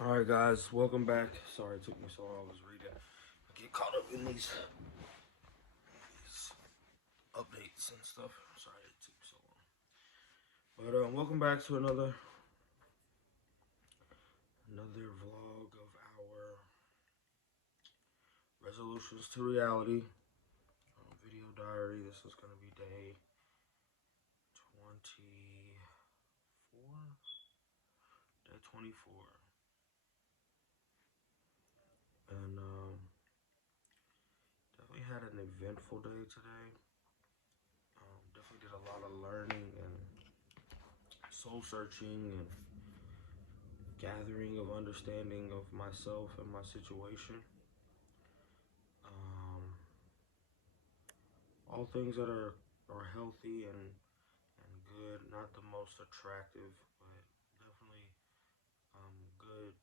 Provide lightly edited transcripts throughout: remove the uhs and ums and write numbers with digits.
All right, guys, welcome back. Sorry it took me so long. I was reading. I get caught up in these updates and stuff. Sorry it took so long. But welcome back to another vlog of our resolutions to reality video diary. This is gonna be day 24. Day 24. And definitely had an eventful day today. Definitely did a lot of learning and soul searching and gathering of understanding of myself and my situation. All things that are healthy and good, not the most attractive, but definitely good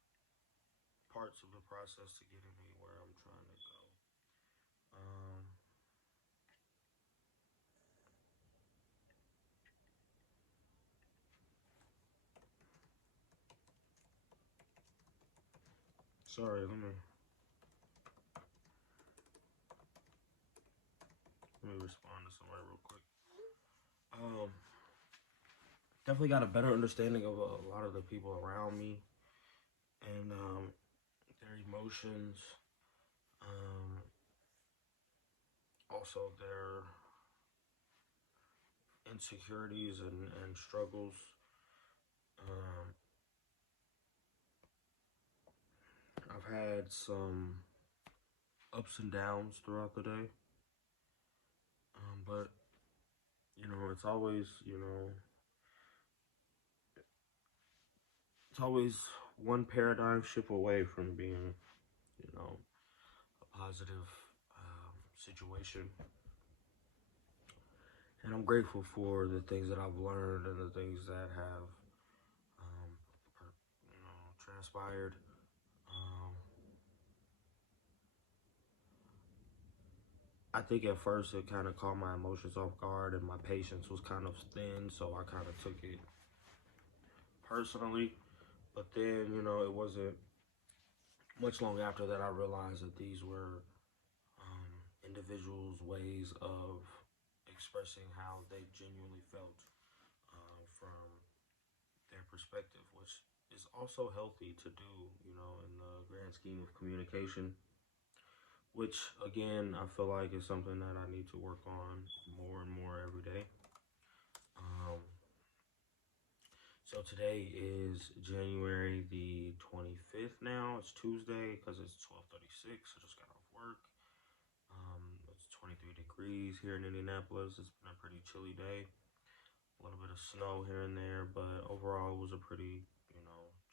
parts of the process to getting me where I'm trying to go. Sorry, let me respond to somebody real quick. Definitely got a better understanding of a lot of the people around me and their emotions, also their insecurities and struggles. I've had some ups and downs throughout the day, but it's always one paradigm shift away from being a positive situation. And I'm grateful for the things that I've learned and the things that have transpired. I think at first it kind of caught my emotions off guard and my patience was kind of thin, so I kind of took it personally. But then, it wasn't much long after that I realized that these were individuals' ways of expressing how they genuinely felt from their perspective, which is also healthy to do, in the grand scheme of communication. Which, again, I feel like is something that I need to work on more and more every day. So today is January the 25th now. It's Tuesday because it's 12:36. I just got off work. It's 23 degrees here in Indianapolis. It's been a pretty chilly day. A little bit of snow here and there, but overall it was a pretty,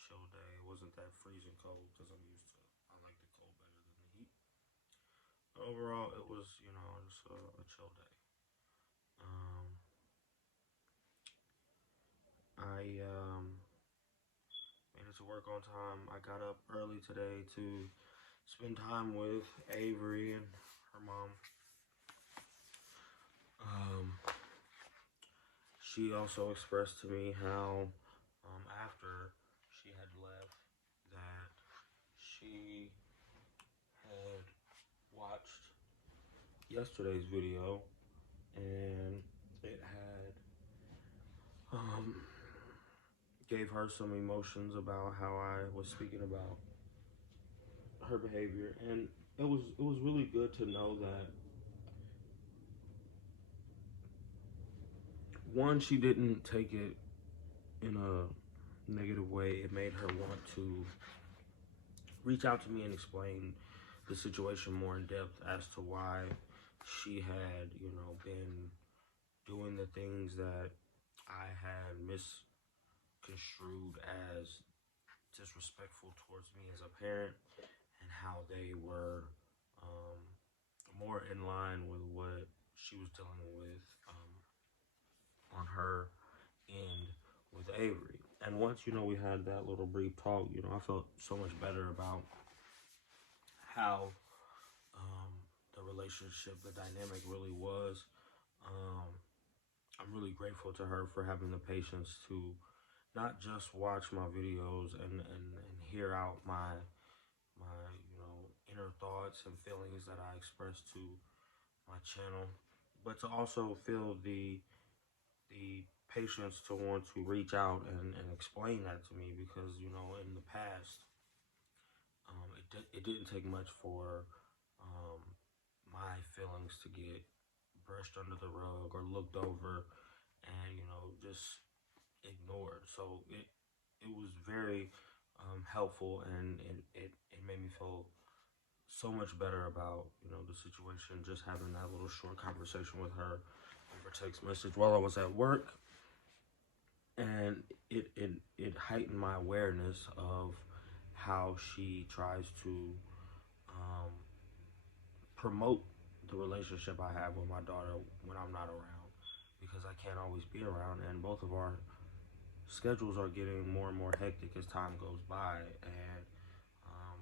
chill day. It wasn't that freezing cold because I like the cold better than the heat. Overall, it was, just a chill day. I made it to work on time. I got up early today to spend time with Avery and her mom. She also expressed to me how after she had left that she had watched yesterday's video and it had gave her some emotions about how I was speaking about her behavior, and it was really good to know that one, she didn't take it in a negative way. It made her want to reach out to me and explain the situation more in depth as to why she had, been doing the things that I had misconstrued as disrespectful towards me as a parent, and how they were more in line with what she was dealing with on her end with Avery. And once, we had that little brief talk, I felt so much better about how the relationship, the dynamic really was. I'm really grateful to her for having the patience to not just watch my videos and hear out my inner thoughts and feelings that I express to my channel, but to also feel the patience to want to reach out and explain that to me, because in the past, it didn't take much for um, my feelings to get brushed under the rug or looked over and just ignored. So it was very helpful, and it made me feel so much better about the situation, just having that little short conversation with her over text message while I was at work. And it heightened my awareness of how she tries to um, promote the relationship I have with my daughter when I'm not around, because I can't always be around, and both of our schedules are getting more and more hectic as time goes by, and um,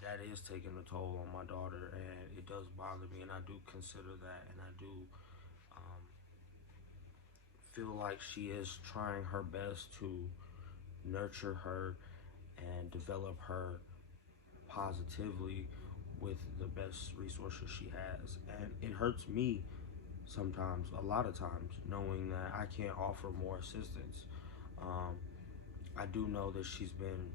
that is taking a toll on my daughter, and it does bother me, and I do consider that, and I do um, feel like she is trying her best to nurture her and develop her positively with the best resources she has. And it hurts me sometimes, a lot of times, knowing that I can't offer more assistance. Um, I do know that she's been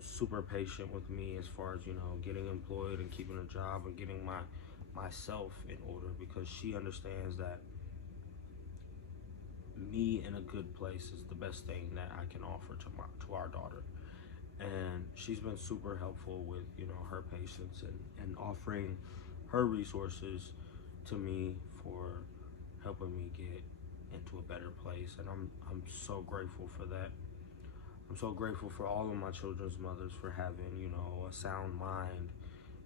super patient with me as far as getting employed and keeping a job and getting myself in order, because she understands that me in a good place is the best thing that I can offer to our daughter. And she's been super helpful with her patience and offering her resources to me for helping me get into a better place, and I'm so grateful for that. I'm so grateful for all of my children's mothers for having a sound mind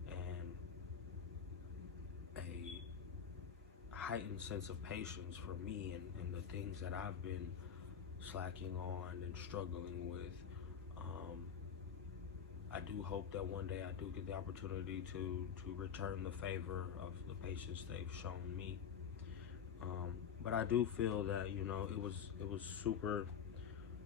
and a heightened sense of patience for me and the things that I've been slacking on and struggling with. Um, I do hope that one day I do get the opportunity to return the favor of the patience they've shown me. But I do feel that it was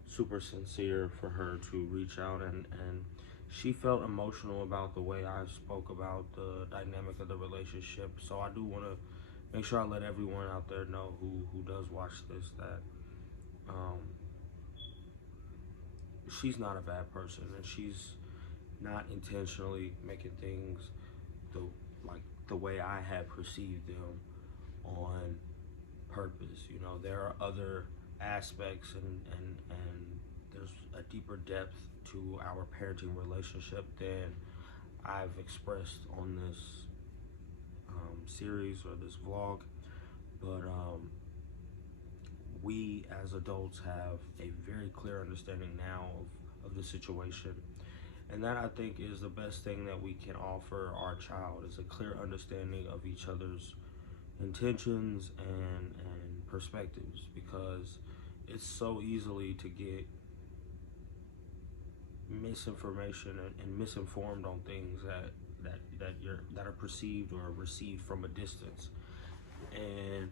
super sincere for her to reach out, and she felt emotional about the way I spoke about the dynamic of the relationship. So I do want to make sure I let everyone out there know who does watch this that um, she's not a bad person, and she's not intentionally making things the the way I had perceived them on purpose. There are other aspects, and there's a deeper depth to our parenting relationship than I've expressed on this series or this vlog. But we as adults have a very clear understanding now of the situation. And that, I think, is the best thing that we can offer our child, is a clear understanding of each other's intentions and perspectives, because it's so easily to get misinformation and misinformed on things that are perceived or received from a distance. And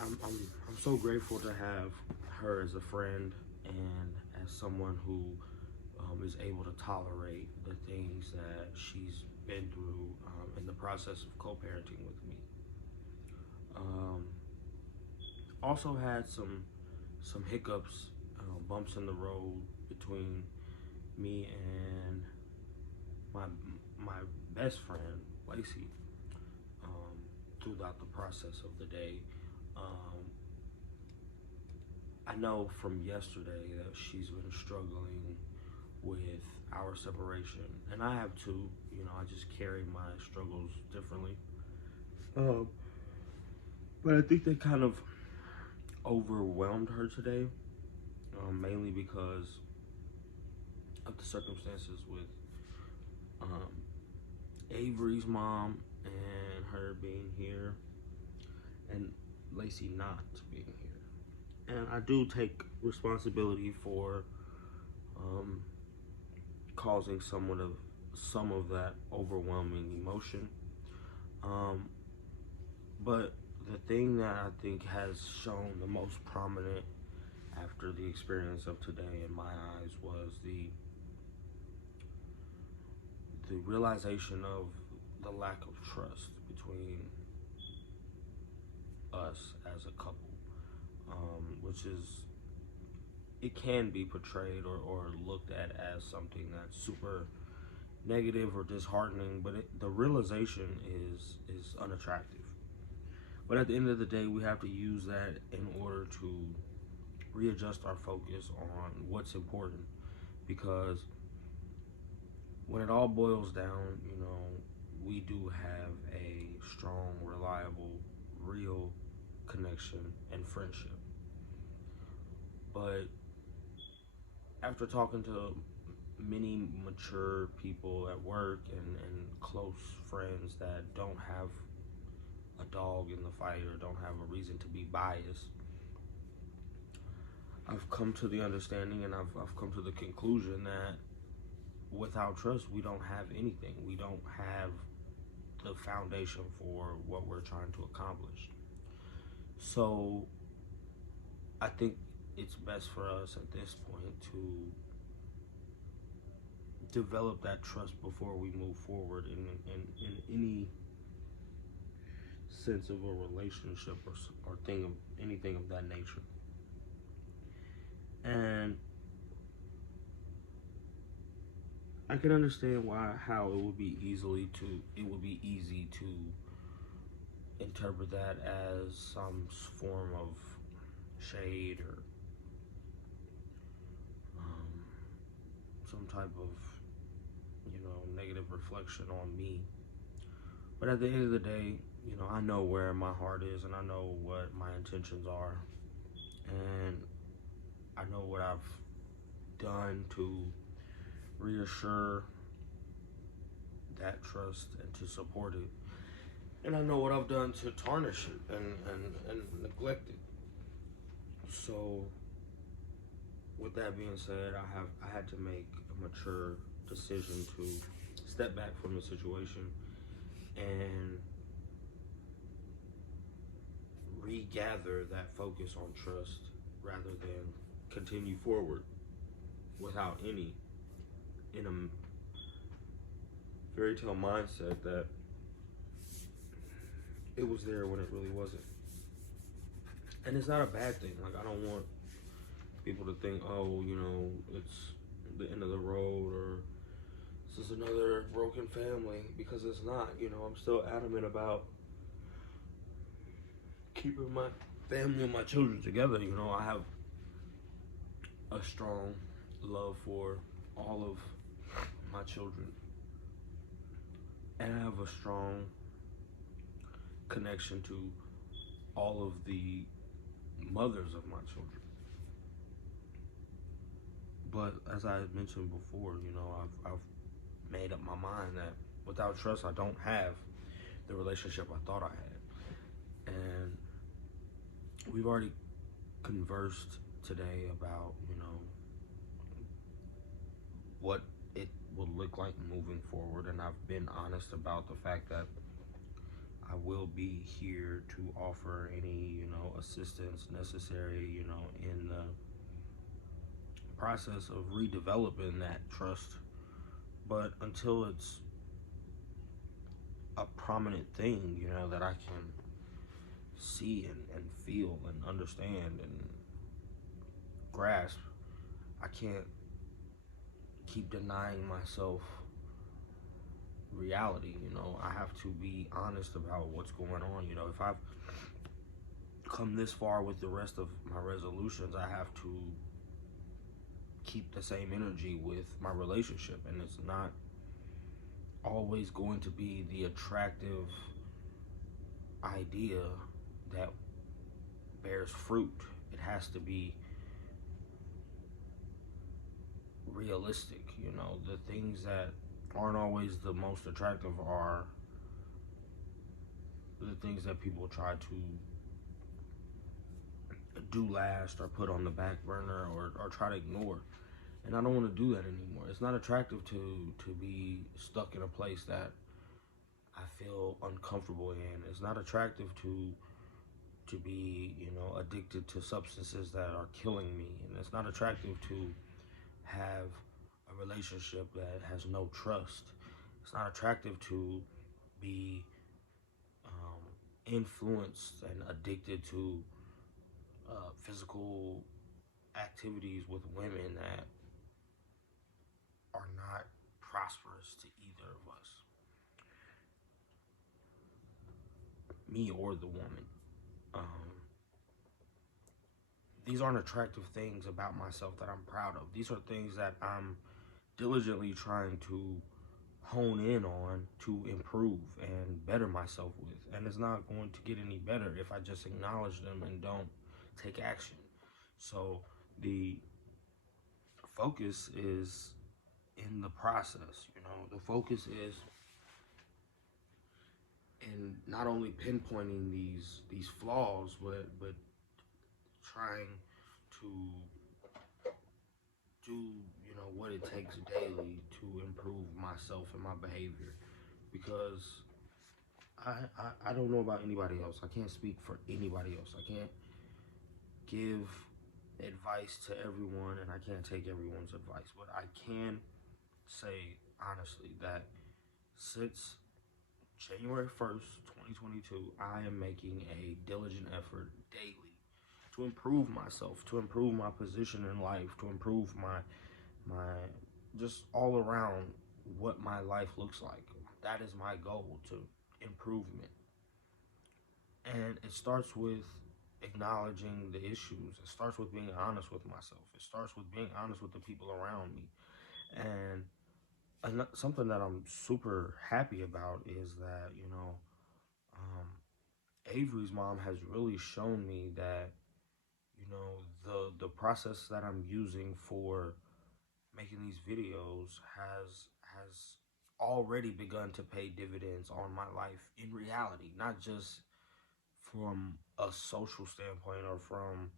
I'm so grateful to have her as a friend and as someone who is able to tolerate the things that she's been through in the process of co-parenting with me. Um, Also had some hiccups, bumps in the road between me and my best friend Lacey throughout the process of the day. Um, I know from yesterday that she's been struggling with our separation, and I have too. I just carry my struggles differently. Um, but I think they kind of overwhelmed her today, mainly because of the circumstances with Avery's mom and her being here, and Lacey not being here. And I do take responsibility for causing some of that overwhelming emotion. But the thing that I think has shown the most prominent after the experience of today in my eyes was the realization of the lack of trust between us as a couple, which is, it can be portrayed or looked at as something that's super negative or disheartening, but the realization is unattractive. But at the end of the day, we have to use that in order to readjust our focus on what's important, because when it all boils down, we do have a strong, reliable, real connection and friendship. But after talking to many mature people at work and close friends that don't have a dog in the fight or don't have a reason to be biased, I've come to the understanding and I've come to the conclusion that without trust, we don't have anything. We don't have the foundation for what we're trying to accomplish. So I think it's best for us at this point to develop that trust before we move forward in any sense of a relationship or thing of anything of that nature. And I can understand how it would be easy to interpret that as some form of shade or some type of negative reflection on me. But at the end of the day, I know where my heart is and I know what my intentions are, and I know what I've done to reassure that trust and to support it, and I know what I've done to tarnish it and neglect it. So with that being said, I had to make a mature decision to step back from the situation and regather that focus on trust rather than continue forward without any, in a fairy tale mindset that it was there when it really wasn't. And it's not a bad thing. Like, I don't want people to think, oh, it's the end of the road or this is another broken family, because it's not. I'm still adamant about keeping my family and my children together. I have a strong love for all of my children, and I have a strong connection to all of the mothers of my children. But as I mentioned before, I've made up my mind that without trust, I don't have the relationship I thought I had. And we've already conversed today about, what it will look like moving forward. And I've been honest about the fact that I will be here to offer any, assistance necessary, in the process of redeveloping that trust. But until it's a prominent thing, that I can see and feel and understand and grasp, I can't keep denying myself reality. I have to be honest about what's going on. If I've come this far with the rest of my resolutions, I have to keep the same energy with my relationship, and it's not always going to be the attractive idea that bears fruit. It has to be realistic. The things that aren't always the most attractive are the things that people try to do last or put on the back burner or try to ignore. And I don't want to do that anymore. It's not attractive to be stuck in a place that I feel uncomfortable in. It's not attractive to to be, addicted to substances that are killing me. And it's not attractive to have a relationship that has no trust. It's not attractive to be influenced and addicted to physical activities with women that are not prosperous to either of us, me or the woman. These aren't attractive things about myself that I'm proud of. These are things that I'm diligently trying to hone in on to improve and better myself with. And it's not going to get any better if I just acknowledge them and don't take action. So the focus is in the process, the focus is in not only pinpointing these flaws, but trying to do what it takes daily to improve myself and my behavior, because I don't know about anybody else. I can't speak for anybody else. I can't give advice to everyone, and I can't take everyone's advice, but I can say honestly that since January 1st, 2022, I am making a diligent effort daily to improve myself, to improve my position in life, to improve my just all around what my life looks like. That is my goal, to improvement. And it starts with acknowledging the issues. It starts with being honest with myself. It starts with being honest with the people around me. And something that I'm super happy about is that, Avery's mom has really shown me that, the process that I'm using for making these videos has already begun to pay dividends on my life in reality, not just from a social standpoint or from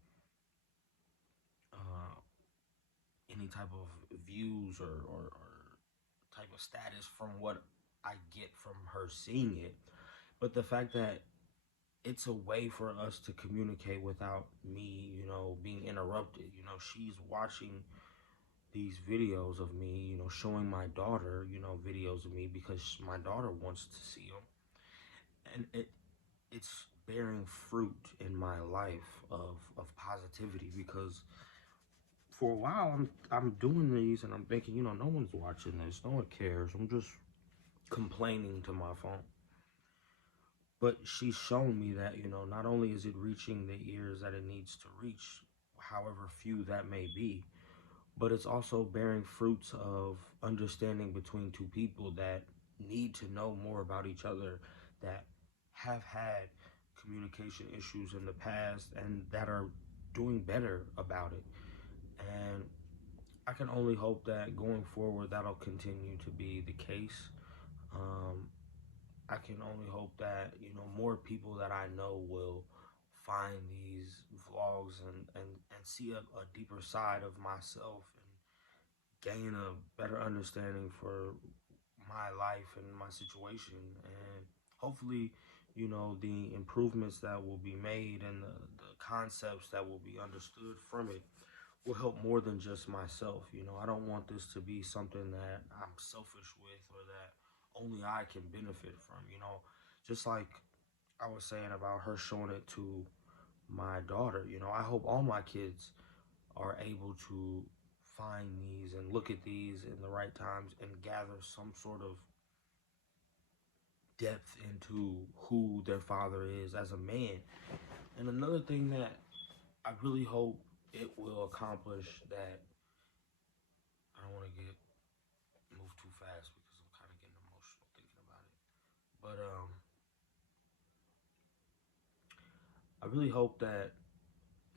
uh, any type of views or type of status from what I get from her seeing it, but the fact that it's a way for us to communicate without me, being interrupted. She's watching these videos of me, showing my daughter, videos of me because my daughter wants to see them. And it's bearing fruit in my life of positivity, because for a while I'm doing these and I'm thinking, no one's watching this, no one cares. I'm just complaining to my phone. But she's shown me that, not only is it reaching the ears that it needs to reach, however few that may be, but it's also bearing fruits of understanding between two people that need to know more about each other, that have had communication issues in the past and that are doing better about it. And I can only hope that going forward that'll continue to be the case. Um, I can only hope that, more people that I know will find these vlogs and see a deeper side of myself and gain a better understanding for my life and my situation. And hopefully, the improvements that will be made and the concepts that will be understood from it will help more than just myself. I don't want this to be something that I'm selfish with or that only I can benefit from. Just like I was saying about her showing it to my daughter, I hope all my kids are able to find these and look at these in the right times and gather some sort of depth into who their father is as a man. And another thing that I really hope it will accomplish, that I don't want to move too fast because I'm kind of getting emotional thinking about it. But I really hope that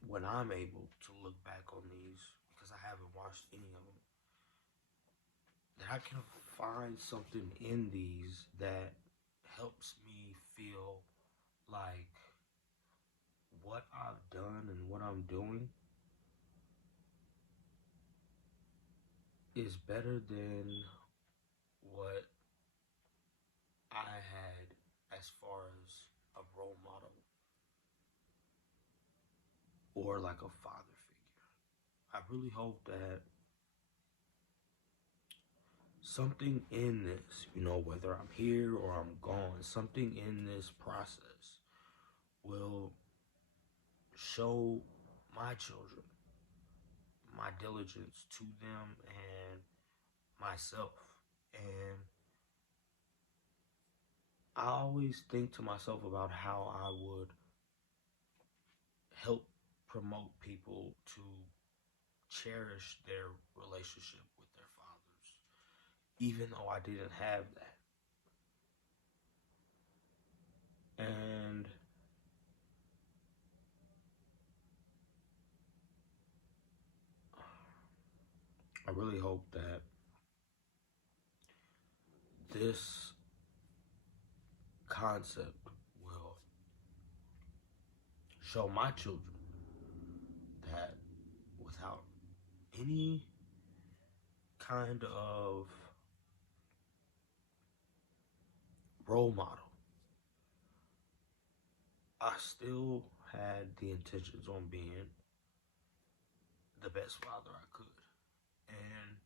when I'm able to look back on these, because I haven't watched any of them, that I can find something in these that helps me feel like what I've done and what I'm doing is better than what I had as far as a role model. or like a father figure. I really hope that something in this, whether I'm here or I'm gone, something in this process will show my children my diligence to them and myself. And I always think to myself about how I would help promote people to cherish their relationship with their fathers, even though I didn't have that. And I really hope that this concept will show my children that without any kind of role model, I still had the intentions on being the best father I could. And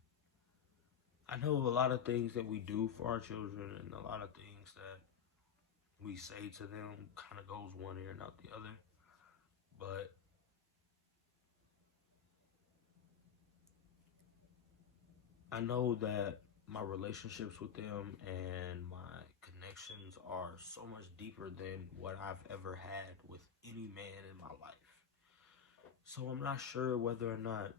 I know a lot of things that we do for our children and a lot of things that we say to them kind of goes one ear and out the other. But I know that my relationships with them and my connections are so much deeper than what I've ever had with any man in my life. So I'm not sure whether or not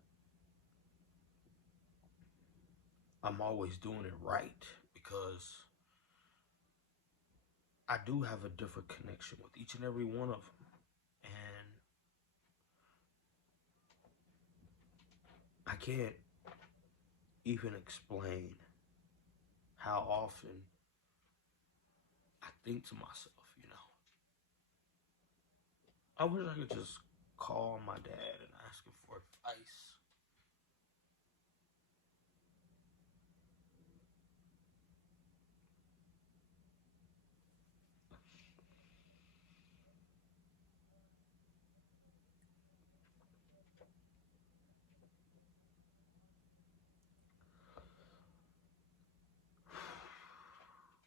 I'm always doing it right, because I do have a different connection with each and every one of them. And I can't even explain how often I think to myself, I wish I could just call my dad and ask him for advice.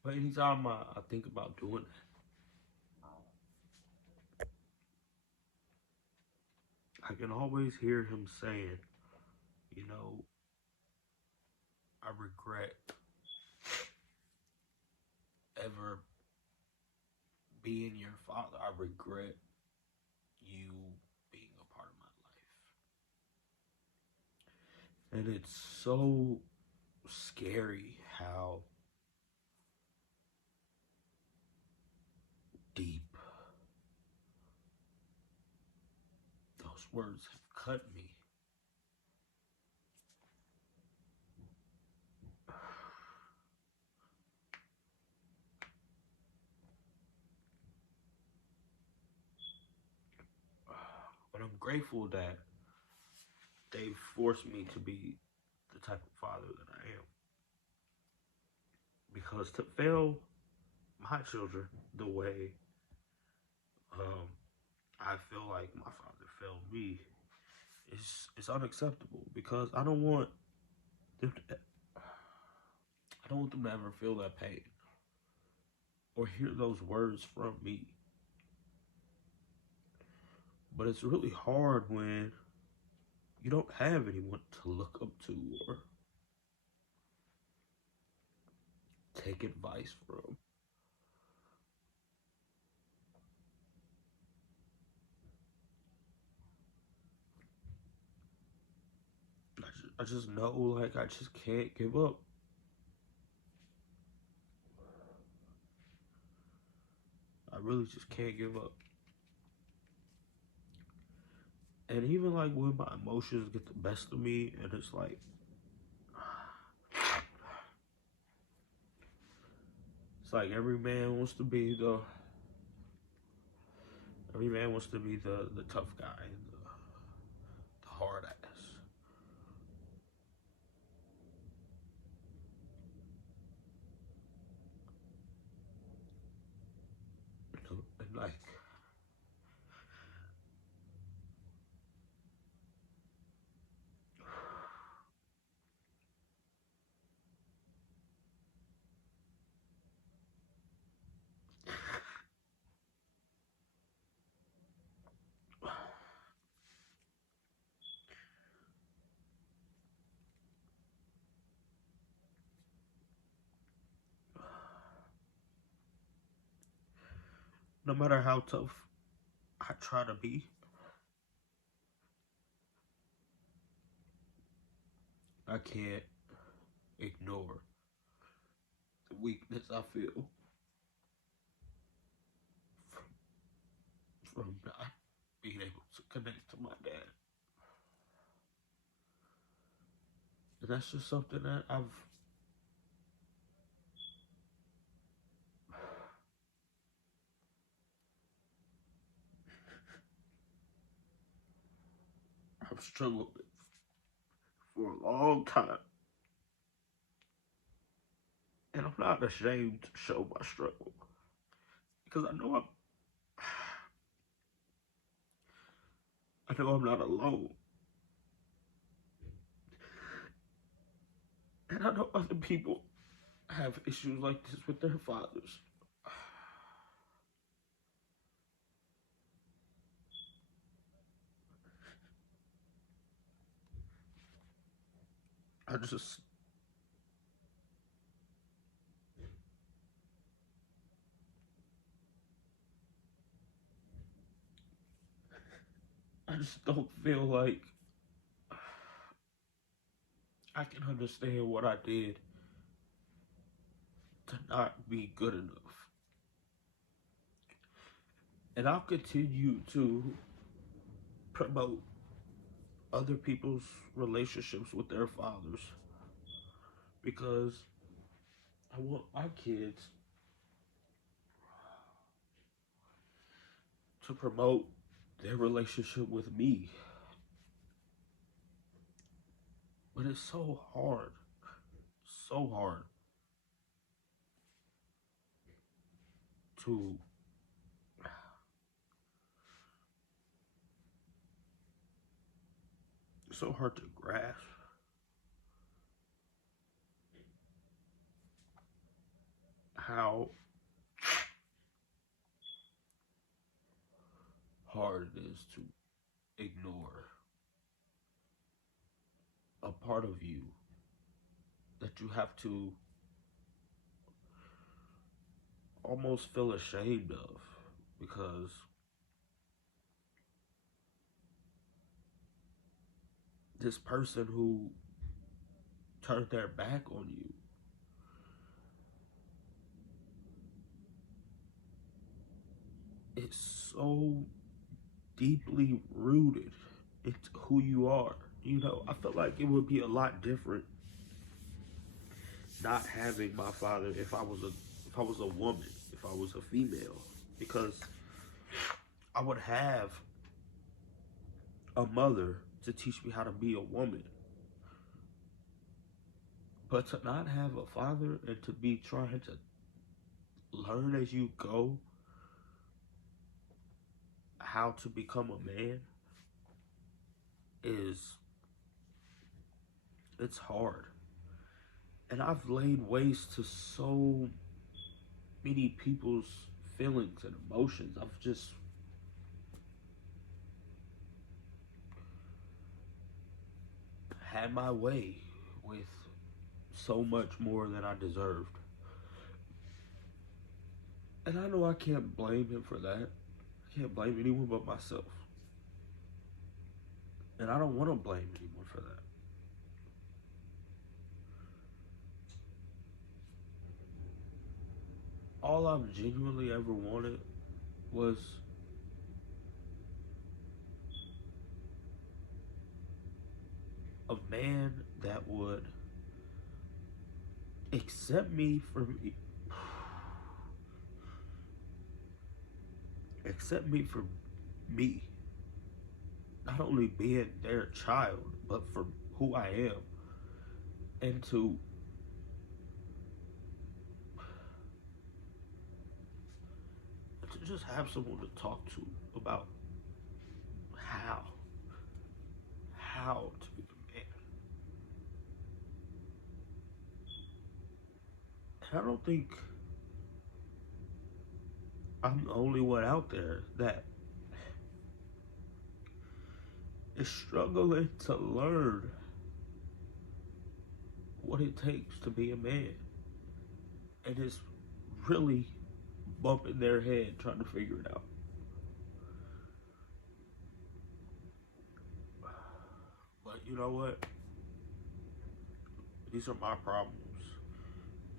But anytime I think about doing that, I can always hear him saying, you know, I regret ever being your father. I regret you being a part of my life. And it's so scary how deep those words have cut me. But I'm grateful that they forced me to be the type of father that I am. Because to fail my children the way um, I feel like my father failed me is unacceptable. Because I don't want them to ever feel that pain or hear those words from me. But it's really hard when you don't have anyone to look up to or take advice from. I just know, like, I just can't give up. I really just can't give up. And even like when my emotions get the best of me, and it's like, it's like every man wants to be the tough guy, the hard ass. And like, no matter how tough I try to be, I can't ignore the weakness I feel from not being able to connect to my dad. And that's just something that I've struggled with for a long time. And I'm not ashamed to show my struggle. Because I know I'm not alone. And I know other people have issues like this with their fathers. I just don't feel like I can understand what I did to not be good enough. And I'll continue to promote other people's relationships with their fathers because I want my kids to promote their relationship with me. But it's so hard to grasp how hard it is to ignore a part of you that you have to almost feel ashamed of because this person who turned their back on you is so deeply rooted into who you are. You know, I feel like it would be a lot different not having my father if I was a woman, if I was a female, because I would have a mother to teach me how to be a woman. But to not have a father and to be trying to learn as you go how to become a man it's hard. And I've laid waste to so many people's feelings and emotions. I've just had my way with so much more than I deserved. And I know I can't blame him for that. I can't blame anyone but myself. And I don't want to blame anyone for that. All I've genuinely ever wanted was a man that would accept me for me. Accept me for me. Not only being their child, but for who I am. And to just have someone to talk to about how to be a man. And I don't think I'm the only one out there that is struggling to learn what it takes to be a man. And it's really bumping their head trying to figure it out. But you know what? These are my problems.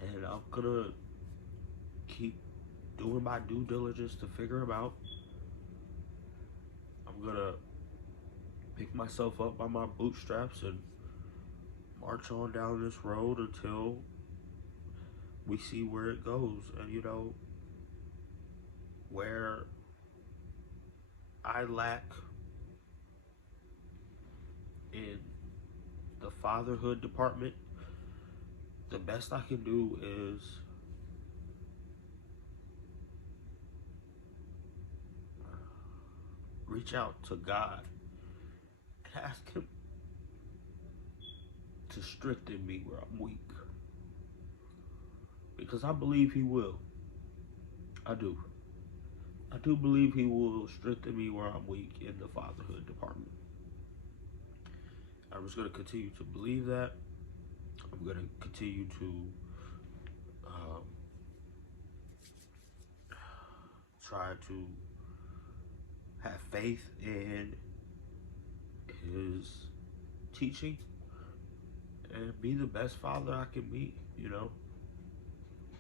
And I'm gonna keep doing my due diligence to figure them out. I'm gonna pick myself up by my bootstraps and march on down this road until we see where it goes. And you know, where I lack in the fatherhood department, the best I can do is reach out to God and ask Him to strengthen me where I'm weak. Because I believe He will. I do. I do believe He will strengthen me where I'm weak in the fatherhood department. I'm just going to continue to believe that. I'm going to continue to try to have faith in His teaching and be the best father I can be, you know,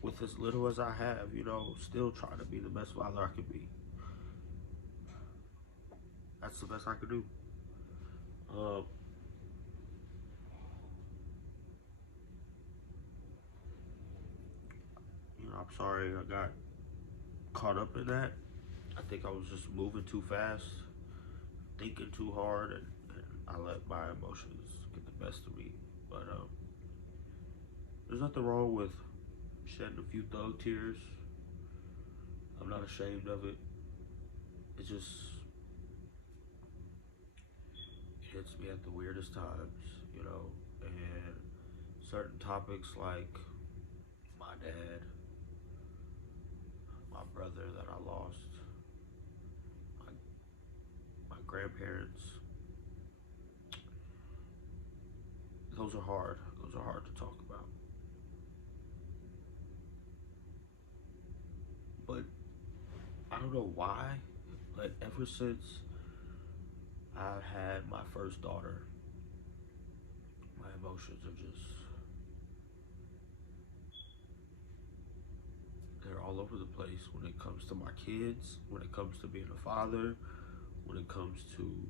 with as little as I have, you know, still trying to be the best father I can be. That's the best I can do. You know, I'm sorry I got caught up in that. I think I was just moving too fast, thinking too hard, and I let my emotions get the best of me. But there's nothing wrong with shedding a few thug tears. I'm not ashamed of it. It just hits me at the weirdest times, you know, and certain topics like my dad, my brother that I lost, my grandparents, those are hard. Those are hard to talk about. But I don't know why, but ever since I had my first daughter, my emotions are just, they're all over the place when it comes to my kids, when it comes to being a father, when it comes to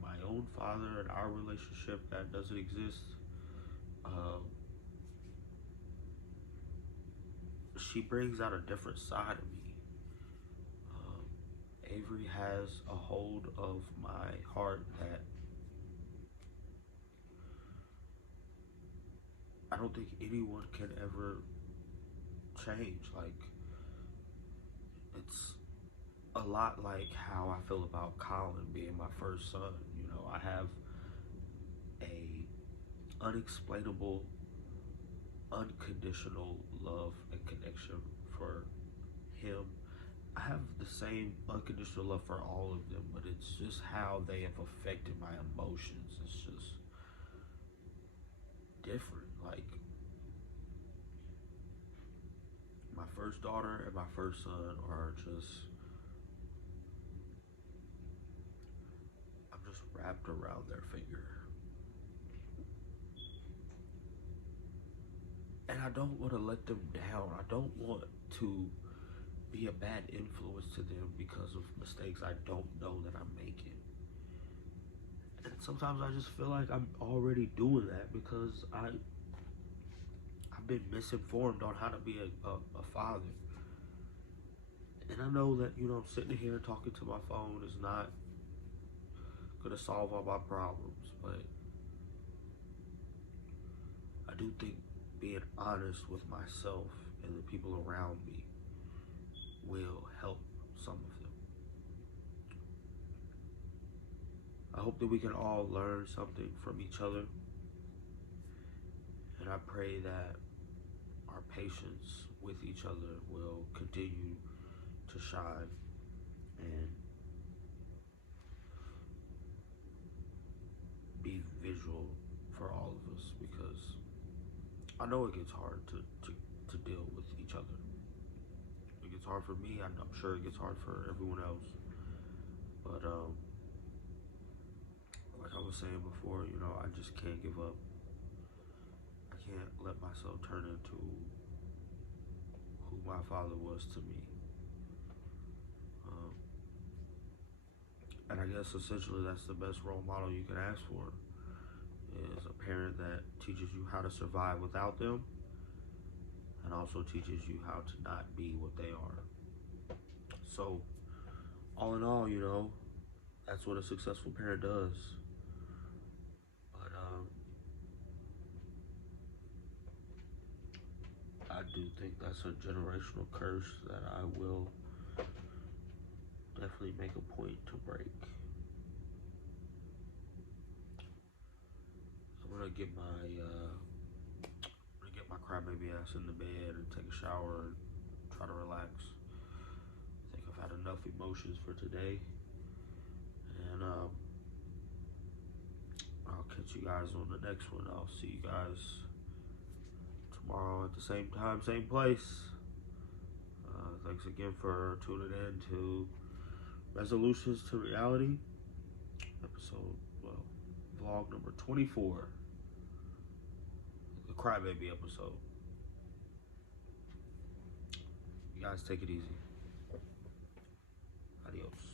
my own father and our relationship that doesn't exist. She brings out a different side of me. Avery has a hold of my heart that I don't think anyone can ever change. Like, it's a lot like how I feel about Colin being my first son. You know, I have a unexplainable, unconditional love and connection for him. I have the same unconditional love for all of them, but it's just how they have affected my emotions. It's just different. Like, my first daughter and my first son are just, I'm just wrapped around their finger. And I don't want to let them down. I don't want to be a bad influence to them because of mistakes I don't know that I'm making. And sometimes I just feel like I'm already doing that because I've been misinformed on how to be a father. And I know that, you know, sitting here talking to my phone is not gonna solve all my problems, but I do think being honest with myself and the people around me will help some of them. I hope that we can all learn something from each other. And I pray that our patience with each other will continue to shine and be visual for all of us, because I know it gets hard to deal with each other. It it gets hard for me. I'm sure it gets hard for everyone else. But like I was saying before, you know, I just can't give up. I can't let myself turn into who my father was to me. And I guess essentially that's the best role model you can ask for, is a parent that teaches you how to survive without them and also teaches you how to not be what they are. So, all in all, you know, that's what a successful parent does. But I do think that's a generational curse that I will definitely make a point to break. I'm gonna get my crybaby ass in the bed and take a shower and try to relax. I think I've had enough emotions for today, and I'll catch you guys on the next one. I'll see you guys tomorrow at the same time, same place. Thanks again for tuning in to Resolutions to Reality, vlog number 24, the Crybaby episode. You guys take it easy. Adios.